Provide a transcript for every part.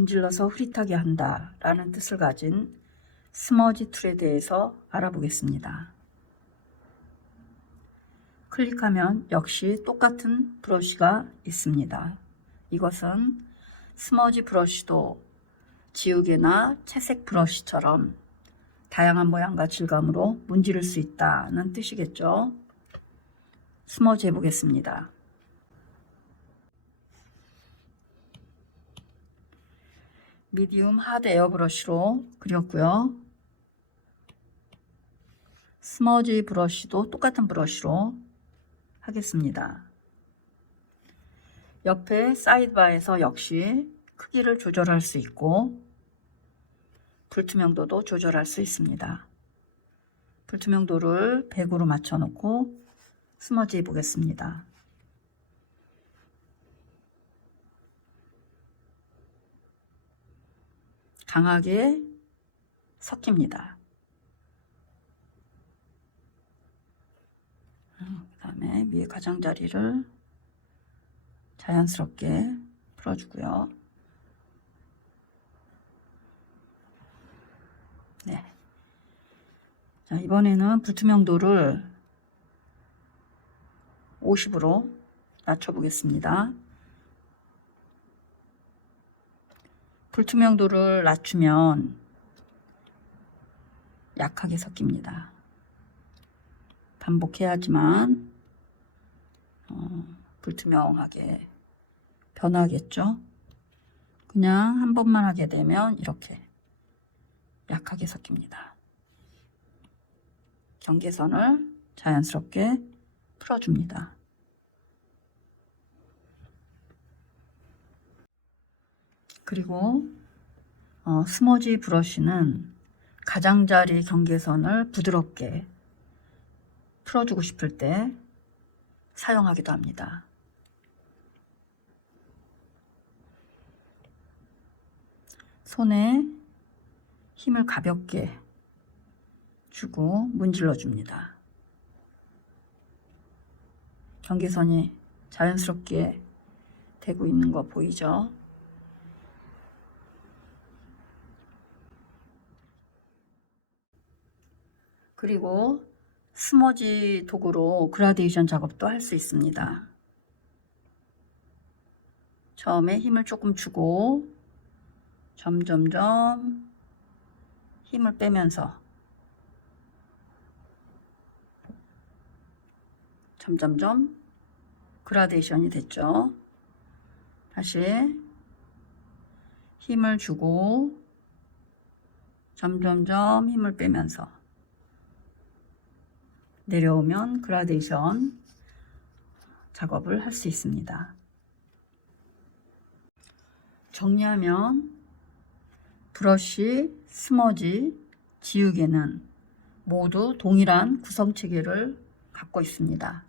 문질러서 흐릿하게 한다 라는 뜻을 가진 스머지 툴에 대해서 알아보겠습니다. 클릭하면 역시 똑같은 브러쉬가 있습니다. 이것은 스머지 브러쉬도 지우개나 채색 브러쉬처럼 다양한 모양과 질감으로 문지를 수 있다는 뜻이겠죠. 스머지 해보겠습니다. 미디움 하드 에어브러쉬로 그렸고요. 스머지 브러쉬도 똑같은 브러쉬로 하겠습니다. 옆에 사이드바에서 역시 크기를 조절할 수 있고 불투명도도 조절할 수 있습니다. 불투명도를 100으로 맞춰 놓고 스머지 해 보겠습니다. 강하게 섞입니다. 그 다음에 위에 가장자리를 자연스럽게 풀어주고요. 네. 자, 이번에는 불투명도를 50으로 낮춰보겠습니다. 불투명도를 낮추면 약하게 섞입니다. 반복해야지만 불투명하게 변하겠죠. 그냥 한 번만 하게 되면 이렇게 약하게 섞입니다. 경계선을 자연스럽게 풀어줍니다. 그리고 스머지 브러쉬는 가장자리 경계선을 부드럽게 풀어주고 싶을 때 사용하기도 합니다. 손에 힘을 가볍게 주고 문질러 줍니다. 경계선이 자연스럽게 되고 있는 거 보이죠? 그리고 스머지 도구로 그라데이션 작업도 할 수 있습니다. 처음에 힘을 조금 주고 점점점 힘을 빼면서 점점점 그라데이션이 됐죠. 다시 힘을 주고 점점점 힘을 빼면서 내려오면 그라데이션 작업을 할 수 있습니다. 정리하면 브러쉬, 스머지, 지우개는 모두 동일한 구성체계를 갖고 있습니다.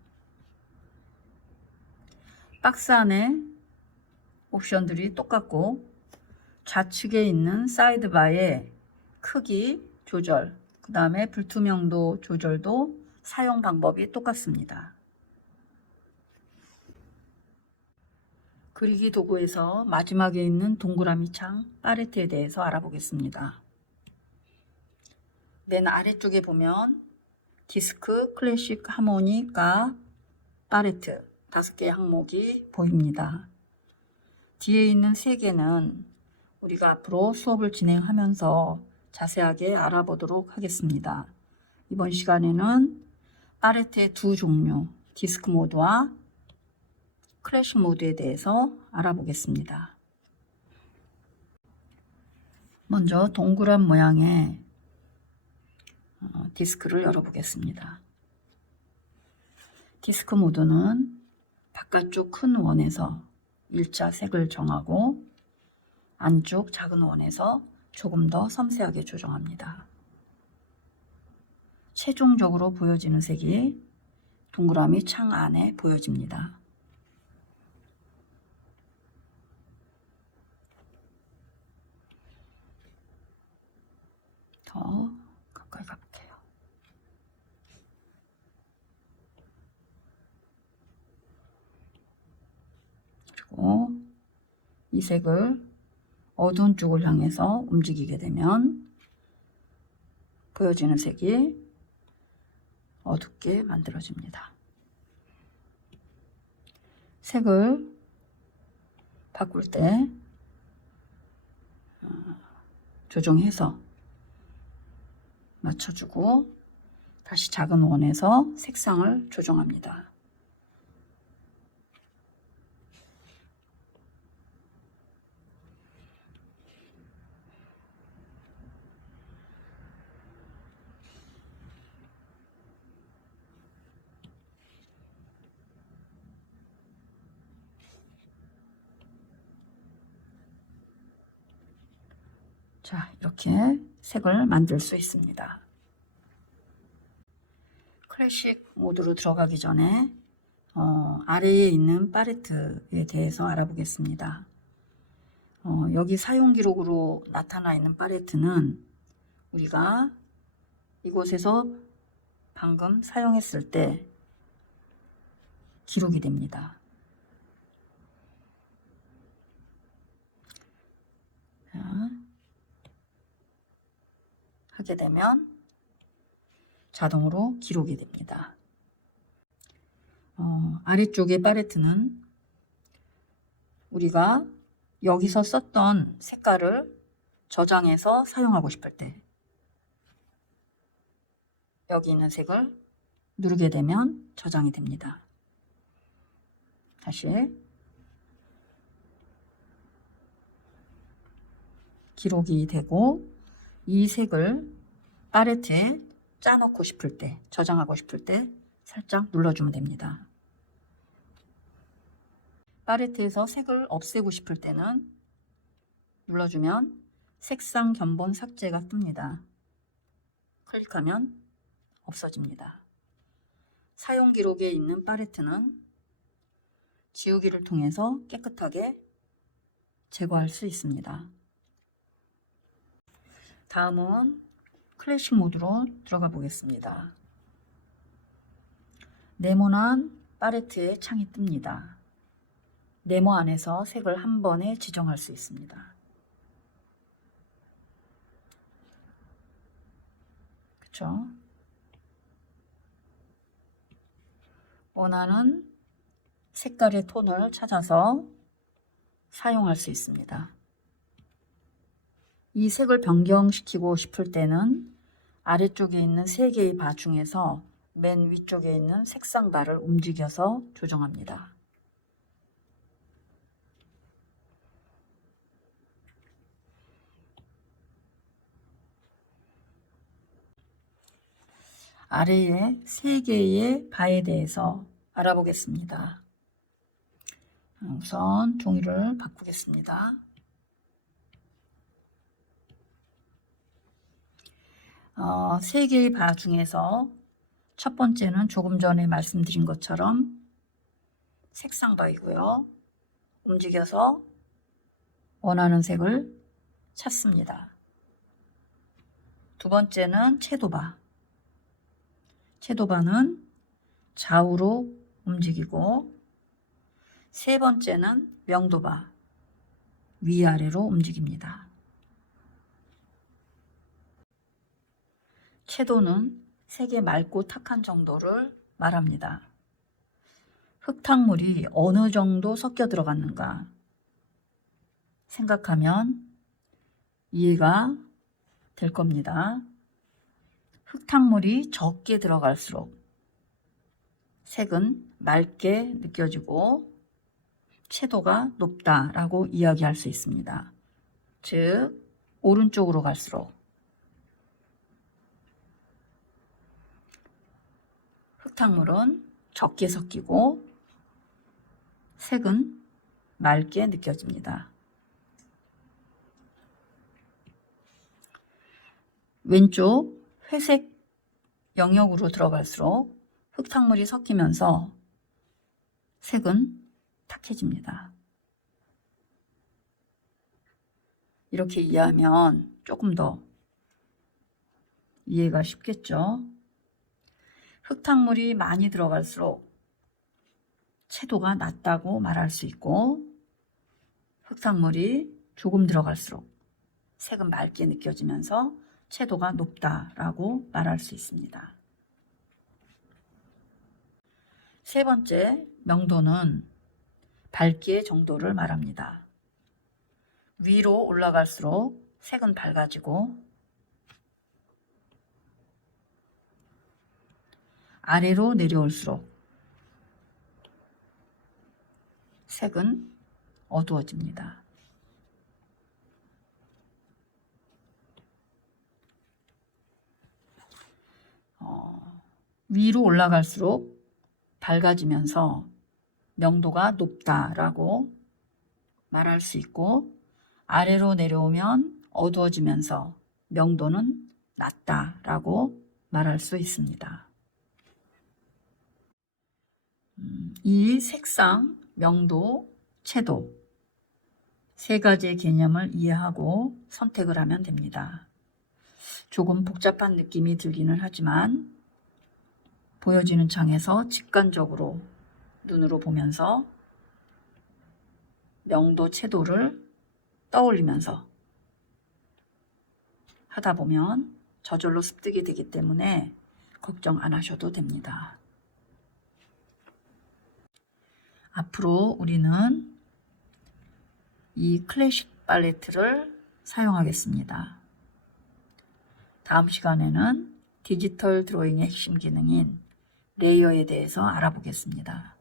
박스 안에 옵션들이 똑같고 좌측에 있는 사이드바의 크기 조절, 그 다음에 불투명도 조절도 사용 방법이 똑같습니다. 그리기 도구에서 마지막에 있는 동그라미 창 팔레트에 대해서 알아보겠습니다. 맨 아래쪽에 보면 디스크, 클래식, 하모니카, 팔레트 5개의 항목이 보입니다. 뒤에 있는 3개는 우리가 앞으로 수업을 진행하면서 자세하게 알아보도록 하겠습니다. 이번 시간에는 팔레트의 2 종류, 디스크 모드와 클래식 모드에 대해서 알아보겠습니다. 먼저 동그란 모양의 디스크를 열어보겠습니다. 디스크 모드는 바깥쪽 큰 원에서 일자 색을 정하고 안쪽 작은 원에서 조금 더 섬세하게 조정합니다. 최종적으로 보여지는 색이 동그라미 창 안에 보여집니다. 더 가까이 가볼게요. 그리고 이 색을 어두운 쪽을 향해서 움직이게 되면 보여지는 색이 어둡게 만들어집니다. 색을 바꿀 때 조정해서 맞춰주고 다시 작은 원에서 색상을 조정합니다. 자, 이렇게 색을 만들 수 있습니다. 클래식 모드로 들어가기 전에 아래에 있는 팔레트에 대해서 알아보겠습니다. 여기 사용 기록으로 나타나 있는 팔레트는 우리가 이곳에서 방금 사용했을 때 기록이 됩니다. 자, 하게 되면 자동으로 기록이 됩니다. 아래쪽의 팔레트는 우리가 여기서 썼던 색깔을 저장해서 사용하고 싶을 때 여기 있는 색을 누르게 되면 저장이 됩니다. 다시 기록이 되고 이 색을 팔레트에 짜놓고 싶을 때, 저장하고 싶을 때 살짝 눌러주면 됩니다. 팔레트에서 색을 없애고 싶을 때는 눌러주면 색상 견본 삭제가 뜹니다. 클릭하면 없어집니다. 사용 기록에 있는 팔레트는 지우기를 통해서 깨끗하게 제거할 수 있습니다. 다음은 클래식 모드로 들어가 보겠습니다. 네모난 팔레트의 창이 뜹니다. 네모 안에서 색을 한 번에 지정할 수 있습니다. 그쵸? 원하는 색깔의 톤을 찾아서 사용할 수 있습니다. 이 색을 변경시키고 싶을 때는 아래쪽에 있는 3개의 바 중에서 맨 위쪽에 있는 색상 바를 움직여서 조정합니다. 아래에 3개의 바에 대해서 알아보겠습니다. 우선 종이를 바꾸겠습니다. 3개의 바 중에서 첫 번째는 조금 전에 말씀드린 것처럼 색상 바이고요. 움직여서 원하는 색을 찾습니다. 두 번째는 채도바. 채도바는 좌우로 움직이고, 세 번째는 명도바. 위아래로 움직입니다. 채도는 색의 맑고 탁한 정도를 말합니다. 흙탕물이 어느 정도 섞여 들어갔는가 생각하면 이해가 될 겁니다. 흙탕물이 적게 들어갈수록 색은 맑게 느껴지고 채도가 높다라고 이야기할 수 있습니다. 즉, 오른쪽으로 갈수록 흙탕물은 적게 섞이고 색은 맑게 느껴집니다. 왼쪽 회색 영역으로 들어갈수록 흙탕물이 섞이면서 색은 탁해집니다. 이렇게 이해하면 조금 더 이해가 쉽겠죠? 흙탕물이 많이 들어갈수록 채도가 낮다고 말할 수 있고, 흙탕물이 조금 들어갈수록 색은 맑게 느껴지면서 채도가 높다라고 말할 수 있습니다. 세 번째, 명도는 밝기의 정도를 말합니다. 위로 올라갈수록 색은 밝아지고 아래로 내려올수록 색은 어두워집니다. 위로 올라갈수록 밝아지면서 명도가 높다라고 말할 수 있고, 아래로 내려오면 어두워지면서 명도는 낮다라고 말할 수 있습니다. 이 색상, 명도, 채도 세 가지의 개념을 이해하고 선택을 하면 됩니다. 조금 복잡한 느낌이 들기는 하지만 보여지는 창에서 직관적으로 눈으로 보면서 명도, 채도를 떠올리면서 하다 보면 저절로 습득이 되기 때문에 걱정 안 하셔도 됩니다. 앞으로 우리는 이 클래식 팔레트를 사용하겠습니다. 다음 시간에는 디지털 드로잉의 핵심 기능인 레이어에 대해서 알아보겠습니다.